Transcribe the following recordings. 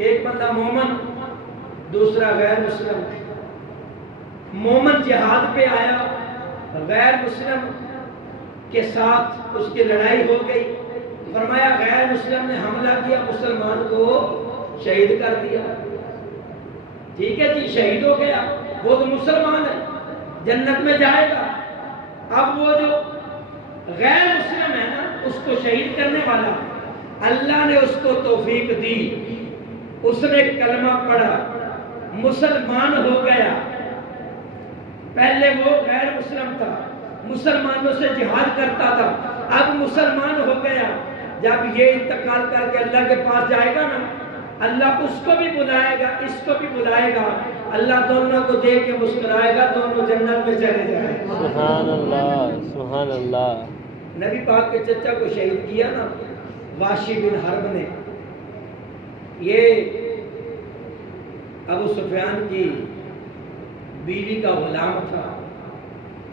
एक बंदा मोमन, दूसरा गैर मुस्लिम। मोमन जिहाद पे आया, गैर मुस्लिम के साथ उसकी लड़ाई हो गई। फरमाया गैर मुस्लिम ने हमला किया, मुसलमान को शहीद कर दिया। ठीक है जी, शहीद हो गया, वो तो मुसलमान है, जन्नत में जाएगा। अब वो जो गैर मुस्लिम है ना, उसको शहीद करने वाला, अल्लाह ने उसको तौफीक दी, उसने कलमा पढ़ा, मुसलमान हो गया। पहले वो गैर मुस्लिम था, मुसलमानों से जिहाद करता था, अब मुसलमान हो गया। जब ये इंतकाल करके अल्लाह के पास जाएगा ना, अल्लाह उसको भी बुलाएगा, इसको भी बुलाएगा, अल्लाह दोनों को देख के मुस्कुराएगा, दोनों जन्नत में चले जाएंगे। सुभान अल्लाह, सुभान अल्लाह। नबी पाक के चचा को शहीद किया ना वाशी बिन हर्ब ने। ये अबू सुफियान की बीवी का गुलाम था,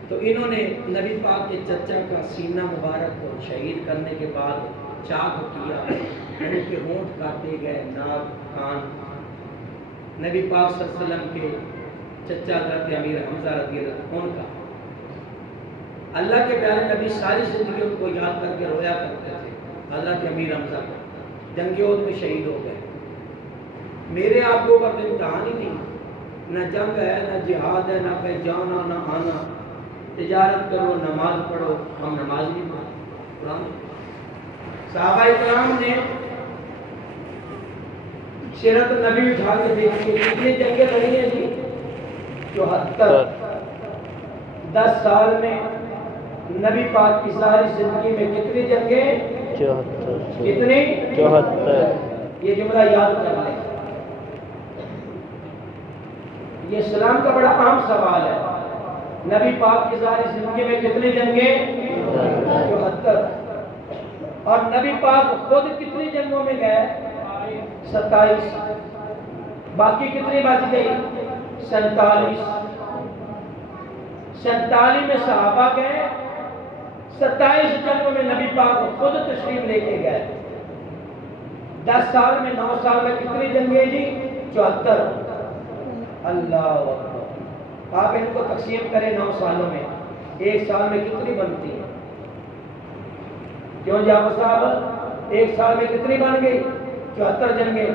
तो इन्होंने नबी पाक के चचा का सीना मुबारक को शहीद करने के बाद चाक किया, उनके होंठ काटे गए, नाक कान। नबी पाक सल्लल्लाहु अलैहि वसल्लम के चचा हज़रत अमीर हमजा रज़ियल्लाहु अन्हु का, अल्लाह के प्यारे नबी सारी जिंदगी उनको याद करके रोया करते थे। हज़रत अमीर हमजा जंग-ए-उहद में शहीद हो गए। मेरे आपके ऊपर इम्तिहान ही नहीं, न जंग है, न जिहाद है, न कहीं जाना न आना, तिजारत करो, नमाज पढ़ो। हम नमाज नहीं पढ़ते। सहाबाए किराम ने सीरत नबी उठा के देखी, कितनी जंगें लड़ी हैं जी? 74। 10 साल में नबी पाक की सारी जिंदगी में कितनी जंगें? 74। कितनी? 74। ये जुमला याद कर लें। ये इस्लाम का बड़ा अहम सवाल है। नबी पाक की सारी जिंदगी में कितनी जंगें? 74। और नबी पाक खुद कितनी जंगों में गए? 27। बाकी कितनी बच गई? 47। 47 में सहाबा गए, 27 जंगों में नबी पाक खुद तशरीफ लेके गए। 10 साल में, 9 साल में कितनी जंगें जी? 74। अल्लाह अकबर। आप इनको तकसीम करें 9 सालों में, एक साल में कितनी बनती है? क्यों जाफर साहब, एक साल में कितनी बन गई? 74 जंगें।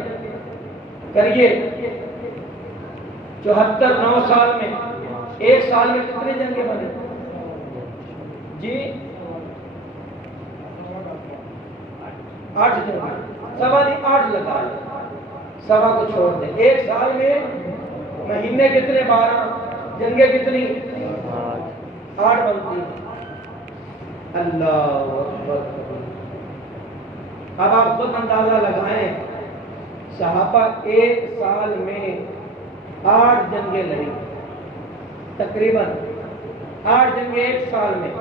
करिए 74 9 साल में, एक साल में कितनी जंगें बनी जी? 8 जंगें। सवा नहीं 8 लगा ले, सवा को छोड़ दे। एक साल में महीने कितने? 12। जंगें कितनी? 8 बनती है। अल्लाह अकबर। अब आप खुद अंदाजा लगाएं, सहाबा एक साल में 8 जंगें लड़ी, तकरीबन 8 जंगें एक साल में।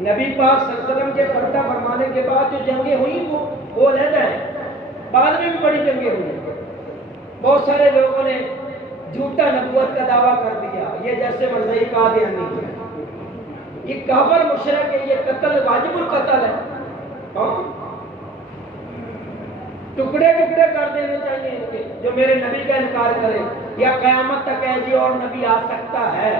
नबी पाक सल्लल्लाहु अलैहि वसल्लम के पर्दा फरमाने के बाद जो जंगें हुई वो अलग है, बाद में भी बड़ी जंगें हुई। बहुत सारे लोगों ने झूठा नबूवत का दावा कर दिया, ये जैसे मरज़ई कादियानी है, ये काफिर मुशरिक है, ये कत्ल वाजिबुल कत्ल है। टुकड़े टुकड़े कर देने चाहिए इनके, जो मेरे नबी का इनकार करे या कयामत तक है जी और नबी आ सकता है।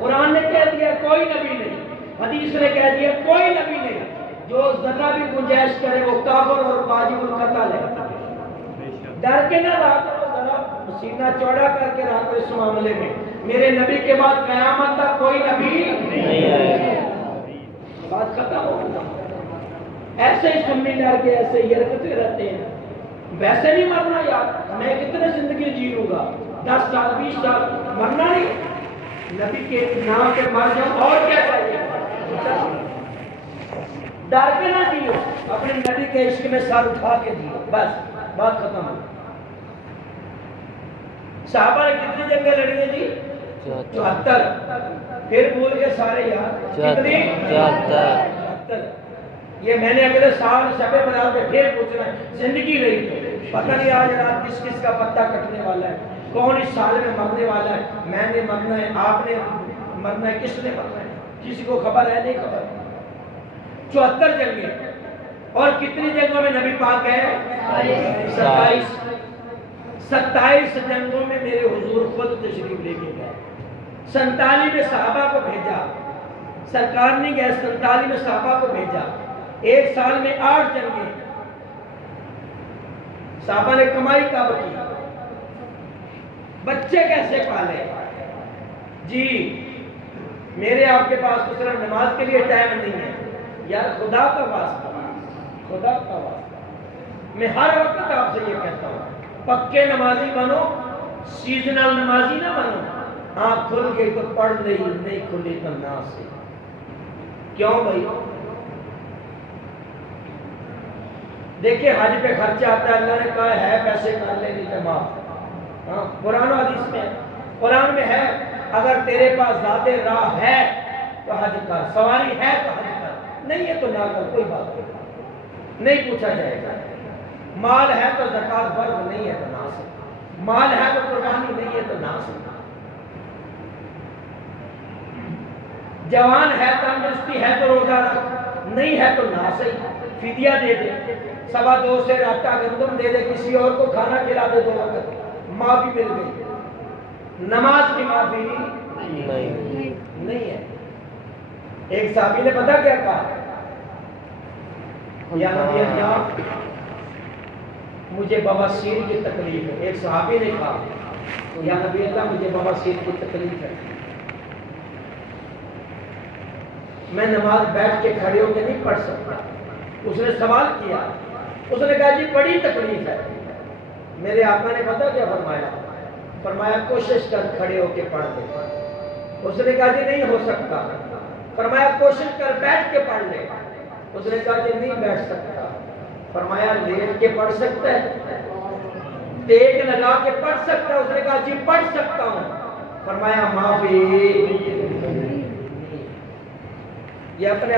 कुरान ने कह दिया कोई नबी नहीं, हदीस ने कह दिया कोई नबी नहीं। जो जरा भी गुंजाइश करे वो काफिर और वाजिबुल कत्ल है। डर के ना रहा करो, जरा सीना चौड़ा करके रहा करो इस मामले में। मेरे नबी के बाद कयामत तक कोई नबी नहीं आएगा। बात खत्म हो गई। ऐसे ही सुन्नी डर के ऐसे ही हरकतें रहते हैं। वैसे नहीं मरना यार, मैं कितने जिंदगी जी लूंगा, 10 साल 20 साल, मरना नहीं। नबी के नाम पे मर जाओ, और क्या चाहिए? डर के ना जियो, अपने नबी के इश्क में सर उठा के जियो, बस बात खत्म हो। साहबा ने कितनी जंगें लड़ी है जी? 74। फिर बोल के सारे यार कितनी? 74। ये मैंने अगले साल शबे बरात में फिर पूछना है, जिंदगी रही तो पता नहीं आज रात किस किस का पत्ता कटने वाला है, कौन इस साल में मरने वाला है। मैंने मरना है, आपने मरना है, किसने मरना है, किसी को खबर है? नहीं खबर। 74 जंगें। और कितनी जंगों में नबी पाक गए? 27। 27 जंगों में मेरे हुजूर खुद तशरीफ लेके गए। 47 सहाबा को भेजा, सरकार नहीं गए, 47 सहाबा को भेजा। एक साल में 8 जंगें सहाबा ने कमाई कब की? बच्चे कैसे पाले? जी मेरे आपके पास तो सिर्फ नमाज के लिए टाइम नहीं है यार, खुदा का वास्ता, खुदा का वास्ता, मैं हर वक्त आपसे ये कहता हूँ, पक्के नमाजी बनो, सीजनल नमाजी ना बनो। आँख खुल गई तो पढ़ ली, नहीं खुली तो ना से। क्यों भाई? देखिए हज पे खर्चा आता है, अल्लाह ने कहा है पैसे कर ले, नहीं तो माफ। हाँ कुरान हदीस में, कुरान में है, अगर तेरे पास ज़ाते राह है तो हज कर, सवारी है तो हज कर, नहीं है तो ना कर, कोई बात नहीं पूछा जाएगा। माल है तो ज़कात फर्ज, नहीं है तो ना से, माल है तो कुर्बानी, नहीं है तो ना से। जवान है, तंदुरुस्ती है तो रोजा रख, नहीं है तो ना सही, फिदिया दे दे, 2.25 से आटा गंदम दे दे, किसी और को खाना खिला दे 2 वक्त, माफी मिल गई। नमाज की माफी नहीं है। एक साहबी ने पता क्या कहा? या नबी अल्लाह मुझे बवासीर की तकलीफ है। एक सहाबी ने कहा या नबी अल्लाह मुझे बवासीर की तकलीफ है, मैं नमाज बैठ के खड़े होकर नहीं पढ़ सकता। उसने सवाल किया, उसने कहा जी बड़ी तकलीफ है। मेरे आका ने पता क्या फरमाया? फरमाया कोशिश कर खड़े होकर पढ़ ले। उसने कहा जी नहीं हो सकता। फरमाया कोशिश कर बैठ के पढ़ ले। उसने कहा जी नहीं बैठ सकता। फरमाया लेट के पढ़ सकता है, टेक लगा के पढ़ सकता है? उसने कहा जी पढ़ सकता हूँ। फरमाया माफी, ये अपने